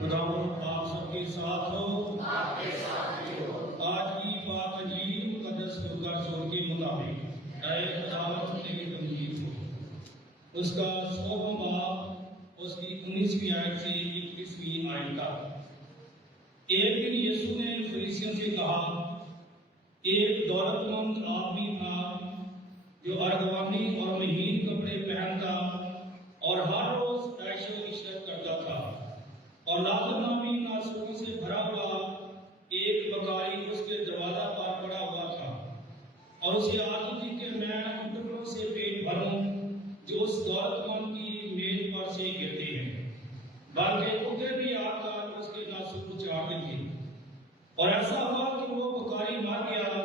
خداوند آپ سب کے ساتھ ہو، آپ کے ساتھ بھی ہو۔ آج کی پاک انجیل مقدس لوکا رسول کے مطابق اے خداوند تیری تمجید ہو، اس کا 16واں باب اس کی 19ویں آیت سے 21ویں آیت تک۔ ایک دن یسوع نے فریسیوں سے کہا، ایک دولت مند آدمی تھا جو ارغوانی اور مہین کپڑے پہنتا اور ہر روز عیش و عشرت کرتا تھا، اور لازر نامی ناسوری سے بھرا ہوا ایک بکاری اس کے دروازہ پر پڑا ہوا تھا، اور اسے آرزو تھی کہ میں ان ٹکڑوں سے پیٹ بھروں جو اس دولت مند کی میز پر سے گرتے ہیں، بلکہ کتے بھی آ کر اس کے ناسور چاٹتے تھے۔ اور ایسا ہوا کہ وہ بکاری مر گیا،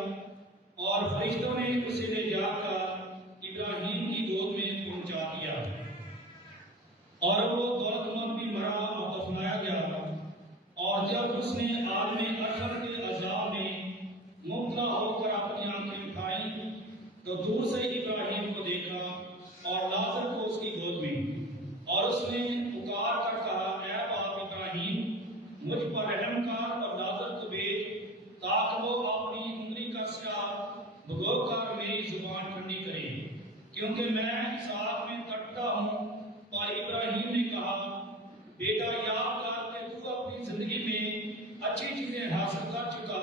اور فرشتوں نے اسے لے جا کر ابراہیم کی گود میں پہنچا دیا، اور وہ دولت مند بھی مرا اور دفنایا گیا۔ اور جب اس نے عالم ارض کے عذاب میں مبتلا ہو کر اپنی آنکھیں اٹھائیں تو دور سے ابراہیم کو دیکھا اور لازر کو اس کی گود میں، اور اس نے پکار کر کہا، اے باپ ابراہیم، مجھ پر رحم کر اور لازر کو بھیج تاکہ وہ اپنی انگلی کا سیاہ بھگو کر میری زبان ٹھنڈی کرے، کیونکہ میں اس آگ میں تڑپتا ہوں۔ اور ابراہیم نے کہا، بیٹا یاد کر کہ تو اپنی زندگی میں اچھی چیزیں حاصل کر چکا،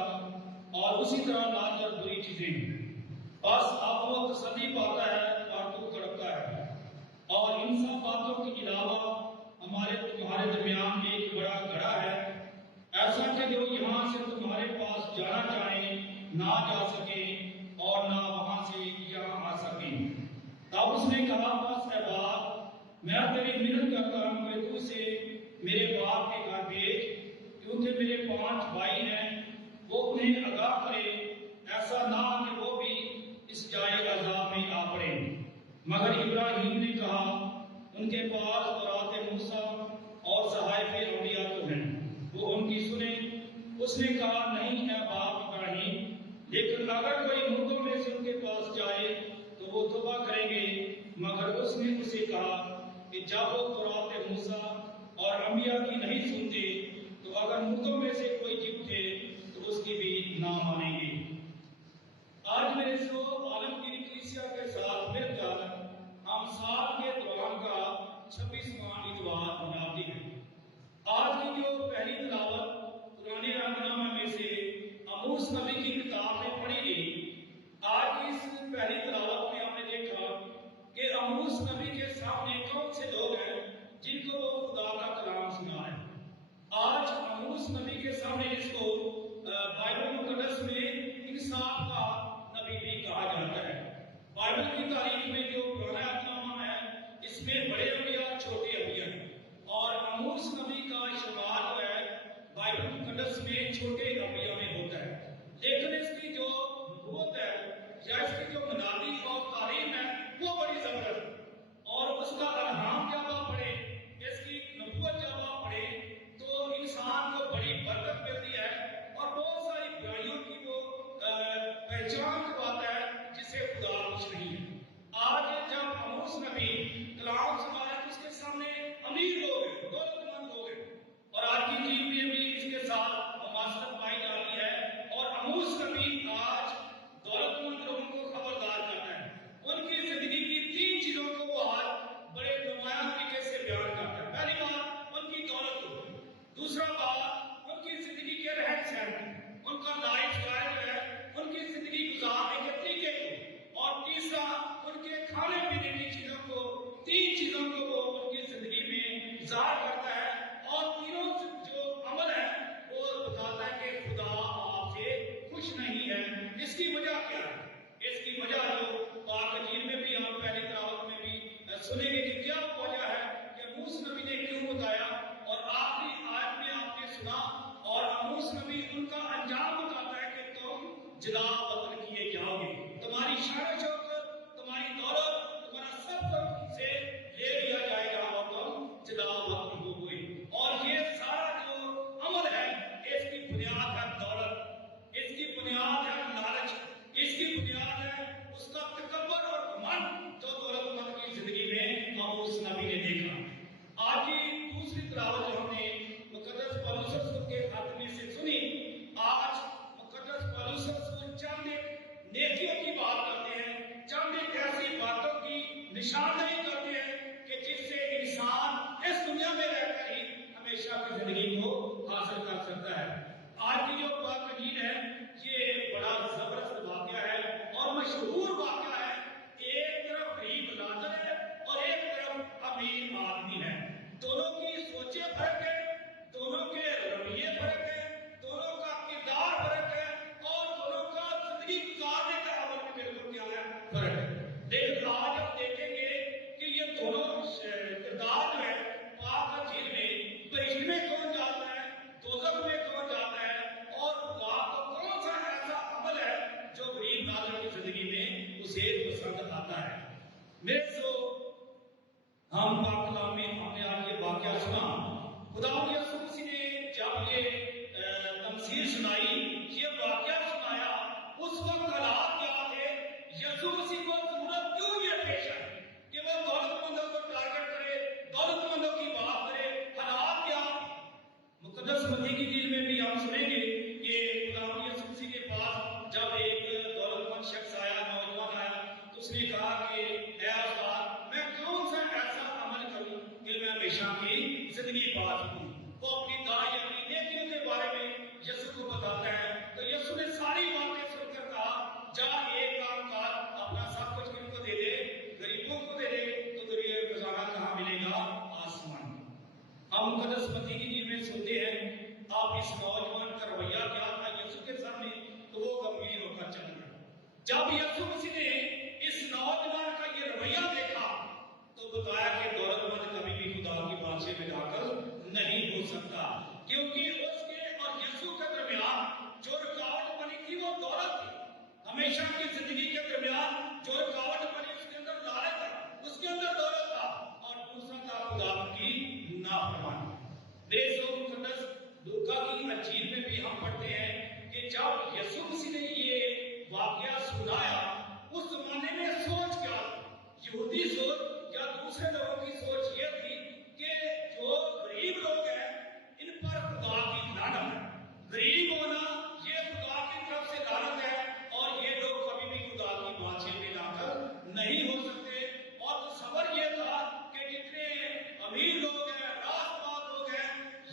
اور اسی طرح لازر بری چیزیں، بس اب وہ تسلی پاتا ہے اور تو تڑپتا ہے۔ اور ان سب باتوں کے علاوہ ہمارے تمہارے درمیان ایک بڑا گڑھا ہے، ایسا کہ جو یہاں سے تمہارے پاس جانا چاہیں نہ جا سکیں اور نہ وہاں سے یہاں آ سکیں۔ تب اس نے کہا، بس اے باپ، میں تیری منت کرتا ہوں کہ تو اسے میرے باپ کے گھر بھیج، کیونکہ میرے 5 بھائی ہیں، وہ انہیں آگاہ کرے، ایسا نہ کہ وہ بھی اس جائے عذاب میں آ پڑے۔ مگر ابراہیم نے کہا، ان کے پاس تورات موسیٰ اور صحائف انبیاء تو ہیں، وہ ان کی سنیں۔ اس نے کہا، نہیں اے باپ ابراہیم، لیکن اگر کوئی مردوں میں سے ان کے پاس جائے تو وہ توبہ کریں گے۔ مگر اس نے اسے کہا کہ جب وہ تورات موسیٰ اور انبیاء کی نہیں سنتے تو اگر مردوں میں سے کوئی جی اٹھے تو اس کی بھی نہ مانیں گے۔ آج میرے سو عالمگیر کلیسیا کے ساتھ مل کر ہم سال کے دوران کا 26واں اتوار مناتے ہیں۔ آج کی جو پہلی تلاوت پرانے عہد نامہ میں سے عموس نبی کی کتاب میں پڑھی گئی۔ آج کی اس پہلی تلاوت میں ہم نے دیکھا کہ عموس نبی کے سامنے کون سے لوگ ہیں جن کو وہ خدا کا کلام سنا ہے۔ آج عموس نبی کے سامنے جس کو بائبل مقدس میں انصاف کا نبی بھی کہا جاتا ہے۔ بائبل کی تاریخ میں جو پرانا عہد نامہ ہے، اس میں بڑے انبیاء چھوٹے انبیاء ہیں، اور عموس نبی کا شمار جو ہے بائبل مقدس میں چھوٹے انبیاء میں ہوتا ہے، لیکن اس کی جو نبوت ہے یا اس کی جو منادی اور تعلیم ہے وہ بڑی زبردست ہے۔ اور اس کا الہام جب آپ پڑھیں، اس کی نبوت جب آپ پڑھیں تو انسان کو بڑی برکت ملتی ہے اور بہت ساری برائیوں کی وہ پہچان کرواتا ہے جسے خدا خوش نہیں ہے۔ آج جب عموس نبی کلام سنا ہے تو اس کے سامنے امیر لوگ ہیں، دولت مند لوگ ہیں، اور آج کی جیل میں بھی اس کے ساتھ مماثلت پائی جاتی ہے۔ اور عموس نبی آج دولت مند لوگوں کو خبردار کرتا ہے، ان کی زندگی کی 3 چیزوں کو وہ آج بڑے نمایاں طریقے سے بیان کرتا ہے۔ پہلی بات ان کی دولت کو، دوسرا بات ان کی زندگی کے رہن سہن، ان کا لائف سٹائل ہے، ان کی زندگی گزارنے کے طریقے کو، اور تیسرا ان کے کھانے پینے کی چیزوں کو۔ 3 چیزوں کو وہ ان کی زندگی میں ظاہر کرتا ہے، اور تینوں جو عمل ہے وہ بتاتا ہے کہ خدا آپ سے خوش نہیں ہے۔ اس کی وجہ کیا ہے؟ اس کی وجہ جو پاک انجیل میں بھی ہم پہلی تلاوت میں بھی سنیں گے کہ کیا وجہ ہے کہ عموس نبی نے کیوں بتایا، اور آخری آیت میں آپ نے سنا، اور عموس نبی ان کا انجام بتاتا ہے کہ تم جلا وطن کیے جاؤ گے، تمہاری شان و شوکت، تمہاری دولت، تمہارا سب کچھ سے لے لیا جائے گا اور تم جلا وطن ہو گئے۔ اور یہ سارا جو عمل ہے اس کی بنیاد ہے دولت، اس کی بنیاد ہے لالچ، اس کی بنیاد ہے اس کا تکبر اور گھمنڈ جو دولت مند کی زندگی میں عموس نبی نے دیکھا۔ آج کی دوسری تلاوت جو ہم نے مقدس جب یہ تمثیل سنائی، یہ واقعہ سنایا، اس وقت حالات کیا تھے؟ یسوع مسیح کو ضرورت کیوں یہ پیش آئی کہ وہ دولت مندوں کو ٹارگٹ کرے، دولت مندوں کی بات کرے؟ حالات کیا تھے؟ مقدس متی کی انجیل میں بھی ہم سنیں گے کہ خدا یسوع مسیح کے پاس جب ایک دولت مند شخص آیا، نوجوان آیا، تو اس نے کہا کہ اے استاد، میں کون سا ایسا عمل کروں کہ میں ہمیشہ کی زندگی پا سکوں؟ وہ اپنی دائیں اپنی نیکیوں کے بارے میں یسوع کو بتاتا ہے، تو یسوع نے ساری باتیں سن کر کہا، جا ایک کام کر، اپنا سب کچھ کن کو دے دے، غریبوں کو دے دے، تو تجھے خزانہ کہاں ملے گا؟ آسمان میں۔ ہم مقدس متی کی انجیل میں سنتے ہیں، آپ اس نوجوان کا رویہ کیا تھا یسوع کے سامنے؟ تو وہ گمبھیر ہو کر چل گیا۔ جب یسوع مسیح نے اس نوجوان کا یہ رویہ دیکھا تو بتایا کہ دولت مند کبھی بھی خدا کی بادشاہی میں داخل نہیں ہو سکتا، کیونکہ اس کے اور یسوع کے درمیان جو رکاوٹ بنی تھی وہ دولت تھی۔ ہمیشہ کی زندگی کے درمیان جو رکاوٹ بنی، اس کے اندر لالچ تھا، اس کے اندر دولت تھا، اور دوسرا تھا خدا کی نافرمانی۔ میرے سو مقدس لوکا کی انجیل میں بھی ہم پڑھتے ہیں کہ جب یسوع مسیح نے یہ واقعہ سنایا، اس زمانے میں سوچ کیا تھی؟ یہودی سوچ یا دوسرے لوگوں کی سوچ یہ تھی کہ جو غریب لوگ ہیں ان پر خدا کی لعنت ہے، غریب ہونا یہ خدا کی طرف سے لعنت ہے، اور یہ لوگ کبھی بھی خدا کی بادشاہی میں داخل نہیں ہو سکتے۔ اور تصور یہ تھا کہ جتنے امیر لوگ ہیں، راست بات لوگ ہیں،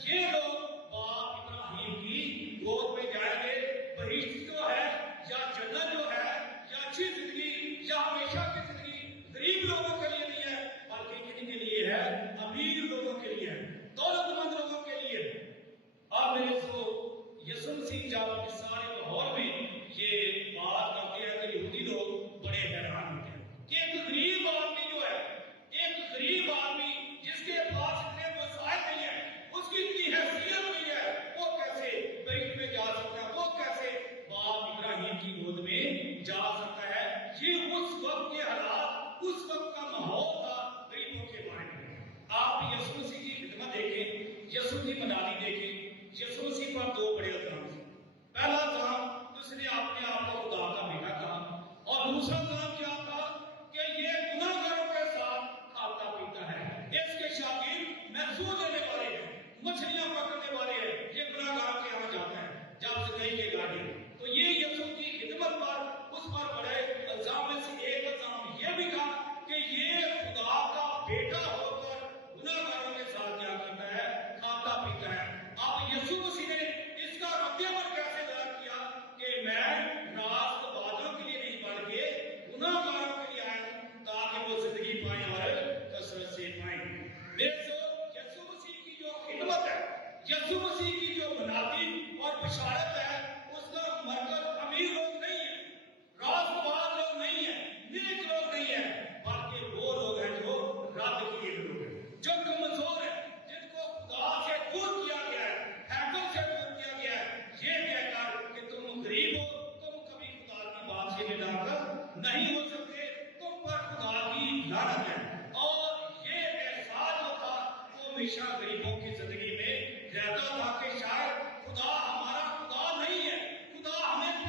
یہ لوگ باپ ابراہیم کی گود میں جائیں گے۔ بہشت جو ہے یا جنت جو ہے یا اچھی زندگی یا ہمیشہ کی زندگی غریب لوگوں کے لیے نہیں ہے، بلکہ کن کے لیے ہے؟ امیر لوگوں کے لیے ہے، دولت مند لوگوں کے لیے۔ اب میرے سو یسوع مسیح جب اس سارے ماحول میں یہ بات کرتے ہیں تو یہودی لوگ بڑے حیران ہوتے ہیں کہ ایک غریب آدمی جو ہے، ایک غریب آدمی جس کے پاس اتنے وسائل نہیں ہے، اس کی اتنی حیثیت نہیں ہے، وہ کیسے بہشت میں جا سکتا ہے؟ وہ کیسے باپ ابراہیم کی گود میں جا سکتا ہے؟ یہ اس وقت کے حالات، اس وقت کا ماحول تھا غریبوں کے بارے میں۔ آپ یسوع مسیح کی خدمت دیکھیں، یسوع کی منالی دیکھیں، یسوع مسیح پر دو بڑے الزام تھے۔ پہلا الزام، اس نے اپنے آپ کو خدا کا بیٹا کہا، اور دوسرا الزام کیا تھا کہ یہ گناہگاروں کے ساتھ کھاتا پیتا ہے، اس کے شاگرد محسوس دینے والے ہیں، مچھلیاں پکڑنے والے ہیں، یہ گناہگاروں کے یہاں جاتا ہے جب سے کہیں کے گاڑی۔ تو یہ یسوع کی خدمت پر، اس پر بڑے الزام میں سے ایک الزام یہ بھی تھا کہ یہ خدا کا بیٹا ہو کر گناہگاروں کے ساتھ کیا کرتا ہے؟ کھاتا پیتا ہے۔ اب یسوع مسیح نے اس کا رد عمل کیسے ظاہر کیا کہ میں راست بازوں کے لیے نہیں بلکہ گناہگاروں کے لیے آیا ہوں تاکہ وہ زندگی پائیں اور کثرت سے پائیں۔ میرے یسوع مسیح کی جو خدمت ہے، یسوع مسیح کی جو منادی اور بشارت ہے، اس کا مرکز امیر لوگ نہیں ہے، راست باز لوگ نہیں ہیں، نیک لوگ نہیں ہیں، بلکہ وہ لوگ ہیں جو رد کیے لوگ ہیں، جو کمزور ہیں، جن کو خدا سے دور کیا گیا ہے، ہیکل سے دور کیا گیا ہے، یہ کہہ کر کہ تم غریب ہو، تم کبھی خدا کی بادشاہی میں داخل نہیں ہو سکتے، تم پر خدا کی لعنت ہے۔ اور یہ احساس جو تھا وہ ہمیشہ غریبوں کی زندگی میں رہتا تھا کہ شاید خدا ہمارا خدا نہیں ہے، خدا ہمیں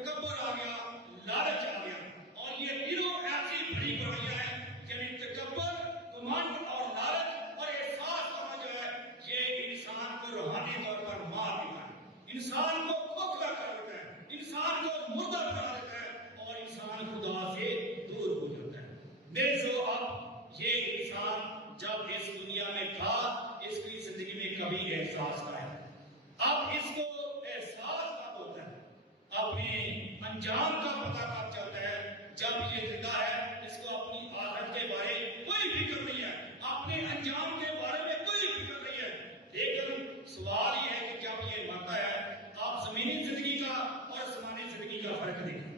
تکبر آ گیا، لالچ آ گیا، اور یہ تینوں ایسی بڑی بیماریاں ہیں کہ تکبر، گھمنڈ اور لالچ اور احساس کرنا جو ہے یہ انسان کو روحانی طور پر مار دیتا ہے، انسان کو کھوکھلا کر دیتا ہے، انسان کو مردہ بنا دیتا ہے اور انسان خدا سے دور ہو جاتا ہے۔ میرے سو اب یہ انسان جب اس دنیا میں تھا اس کی زندگی میں کبھی احساس نہ ہے، اب اس کو احساس کب ہوتا ہے، اپنے انجام کا پتہ کب چلتا ہے؟ جب یہ زندہ ہے اس کو اپنی آخرت کے بارے کوئی فکر نہیں ہے، اپنے انجام کے بارے میں کوئی فکر نہیں ہے، لیکن سوال یہ ہے کہ جب یہ مرتا ہے آپ زمینی زندگی کا اور آسمانی زندگی کا فرق دیکھیں۔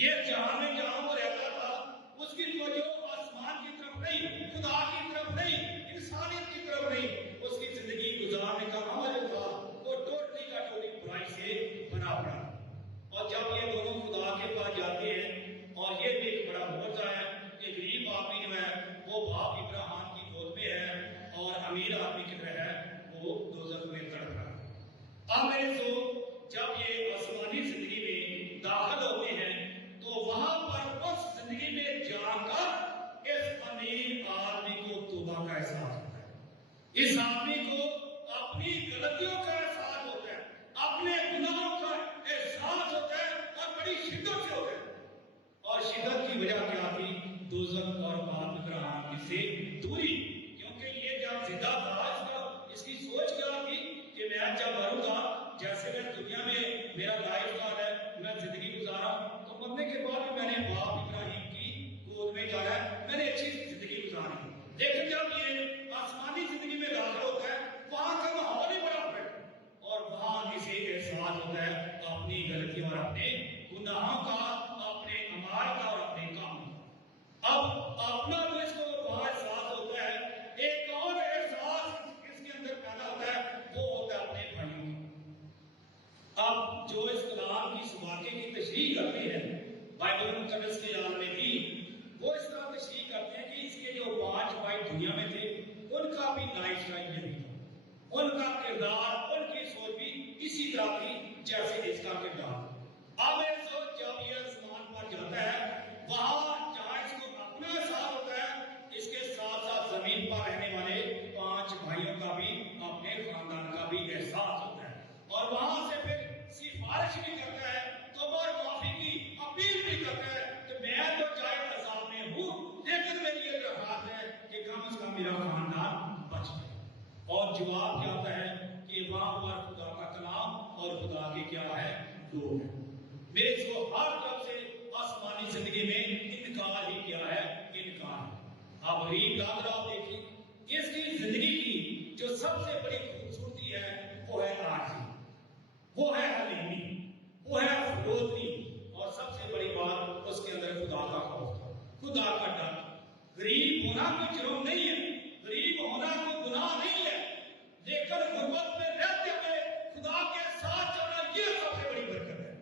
یہ جہاں میں جہاں وہ رہتا تھا اس کی توجہ آسمان کی طرف نہیں، خدا کی طرف نہیں، انسانیت کی طرف نہیں، اس کی زندگی گزارنے کا عمل جو تھا وہ ٹوٹلی کا ٹوٹلی برائی سے بھرا پڑا۔ اور جب یہ دونوں خدا کے پاس جاتے ہیں اور یہ بھی ایک بڑا معجزہ ہے کہ غریب آدمی جو ہے وہ باپ ابراہیم کی گود میں ہے اور امیر آدمی کی طرح ہے وہ دوزخ میں تڑپ رہا ہے۔ اب میرے سو جب یہ آسمانی زندگی میں داخل ہوتے ہیں تو وہاں پر اس زندگی میں جا کر اس امیر آدمی کو توبہ کا احساس ہوتا ہے، اس آدمی کو اپنی غلطیوں کا احساس ہوتا ہے، اپنے گناہوں کا احساس ہوتا ہے اور بڑی شدت سے ہوتا ہے۔ اور شدت کی وجہ کیا تھی؟ دوزخ اور باپ ابراہیم کی سے دوری، کیونکہ یہ جب زندہ تھا اس کی سوچ کیا تھی کہ میں جب مروں گا، جیسے میں دنیا میں میرا لائف اسٹائل ہے، میں زندگی گزارا تو مرنے کے بعد بھی میں نے باپ ابراہیم کی گود میں جانا ہے، میں نے اچھی زندگی گزاری۔ لیکن جب یہ آسمانی زندگی میں داخل ہوتا ہے وہاں کا ماحول ہی بڑا ہے اور وہاں اسے احساس ہوتا ہے اپنی غلطیوں اور اپنے گناہوں کا، اپنے اعمال کا اور اپنے کام کا۔ اب اپنا جو اس کو وہاں احساس ہوتا ہے، ایک اور احساس اس کے اندر پیدا ہوتا ہے، وہ ہوتا ہے اپنے بھائیوں کا۔ اب جو اس کلام کی اس واقعے کی تشریح کرتے ہیں بائبل مقدس کے عالم میں بھی، وہ اس طرح تشریح کرتے ہیں کہ اس کے جو 5 بھائی دنیا میں تھے ان کا بھی لائف اسٹائل یہی تھا، ان کا کردار، ان کی سوچ بھی اسی طرح تھی جیسے اس کا کردار۔ اب جب یہ آسمان پر جاتا ہے وہاں جہاں اس کو اپنا احساس ہوتا ہے، اس کے ساتھ ساتھ زمین پر رہنے والے 5 بھائیوں کا بھی، اپنے خاندان کا بھی احساس ہوتا ہے، اور وہاں سے پھر سفارش بھی کرتا ہے، توبہ اور معافی کی اپیل بھی کرتا ہے کہ میں تو چاہے عذاب میں ہوں لیکن میری یہ درخواست ہے کہ کم از کم میرا خاندان بچ جائے۔ اور جواب کیا ہوتا ہے کہ وہاں پر خدا کا کلام اور خدا کے کیا ہے لوگ ہیں۔ میرے جو ہر طرف سے آسمانی زندگی میں انکار ہی کیا ہے، انکار ہے۔ آپ غریب لادر آپ دیکھیں، اس کی زندگی کی جو سب سے بڑی خوبصورتی ہے وہ ہے عاجزی، وہ ہے حلیمی، وہ ہے فروتنی، اور سب سے بڑی بات اس کے اندر خدا کا خوف تھا، خدا کا ڈر۔ غریب ہونا کوئی جرم نہیں ہے، غریب ہونا کوئی گناہ نہیں ہے، لیکن غربت میں رہتے ہوئے خدا کے ساتھ چلنا یہ سب سے بڑی برکت ہے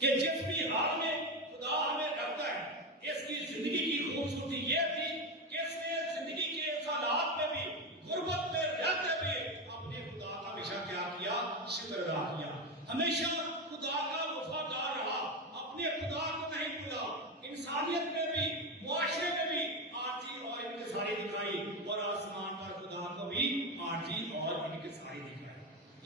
کہ جس بھی حال میں خدا ہمیں رکھتا ہے۔ اس کی زندگی کی خوبصورتی یہ تھی کہ اس نے زندگی کے حالات میں بھی غربت میں رہتے ہوئے اپنے خدا کا ہمیشہ کیا کیا؟ شکر ادا کیا، ہمیشہ خدا کا وفادار رہا، اپنے خدا کو نہیں بھولا، انسانیت میں بھی معاشرے میں بھی عاجزی اور انکساری دکھائی، اور آسمان پر خدا کو بھی عاجزی اور انکساری دکھائی۔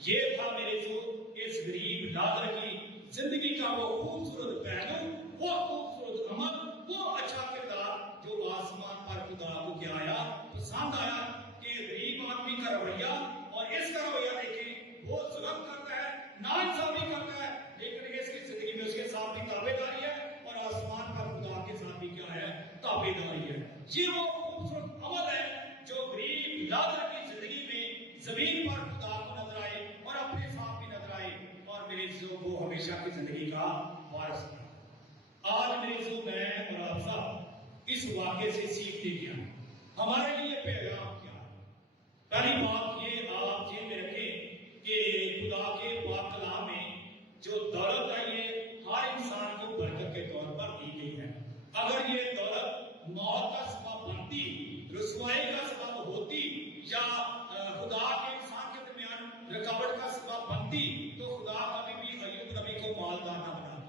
یہ تھا میرے جو اس غریب لادر کی زندگی کا وہ خوبصورت پہلو، وہ خوبصورت عمل، وہ اچھا کردار جو آسمان پر خدا کو کیا آیا؟ پسند آیا کہ غریب آدمی کا رویہ اور اس کا رویہ دیکھیں، وہ ظلم کرتا ہے، ناانصافی کرتا ہے، لیکن اس کی زندگی میں اس کے ساتھ بھی تابع داری ہے اور آسمان پر خدا کے ساتھ بھی کیا ہے؟ تابع داری ہے۔ یہ وہ خوبصورت عمل ہے جو غریب لادر کی زندگی میں زمین پر خدا کو نظر آئے اور اپنے ساتھ بھی نظر آئے، اور میرے عزیزوں وہ ہمیشہ کی زندگی کا وارث تھا۔ آج میرے عزیزوں میں اور آپ سب اس واقعے سے سیکھتے کیا ہیں؟ ہمارے لیے پیغام کیا ہے؟ پہلی بات یہ آپ ذہن میں رکھیں کہ خدا کے پاک کلام میں جو دولت ہے یہ ہر انسان کو برکت کے طور پر دی گئی ہے۔ اگر یہ دولت موت کا سبب بنتی، رسوائی کا سبب ہوتی، یا خدا کے انسان کے درمیان رکاوٹ کا سبب بنتی تو خدا کبھی بھی ایوب نبی کو مالدار نہ بناتا۔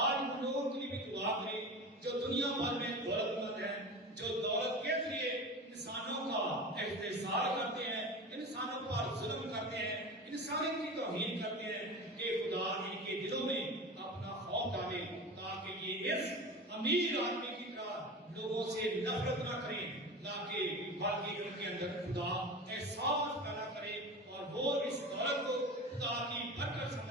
آج ان لوگوں کے لیے بھی دعا کریں جو دنیا بھر میں دولت مند ہیں، جو دولت کے ذریعے انسانوں کا احتساب کرتے ہیں، انسانوں پر ظلم کرتے ہیں، انسانیت کی توہین کرتے ہیں، کہ خدا ان کے دلوں میں اپنا خوف ڈالے تاکہ یہ اس امیر آدمی کی طرح لوگوں سے نفرت نہ کریں، نہ کہ بلکہ ان کے اندر خدا احساس پیدا کرے اور وہ اس دولت کو خدا کی برکت سمجھ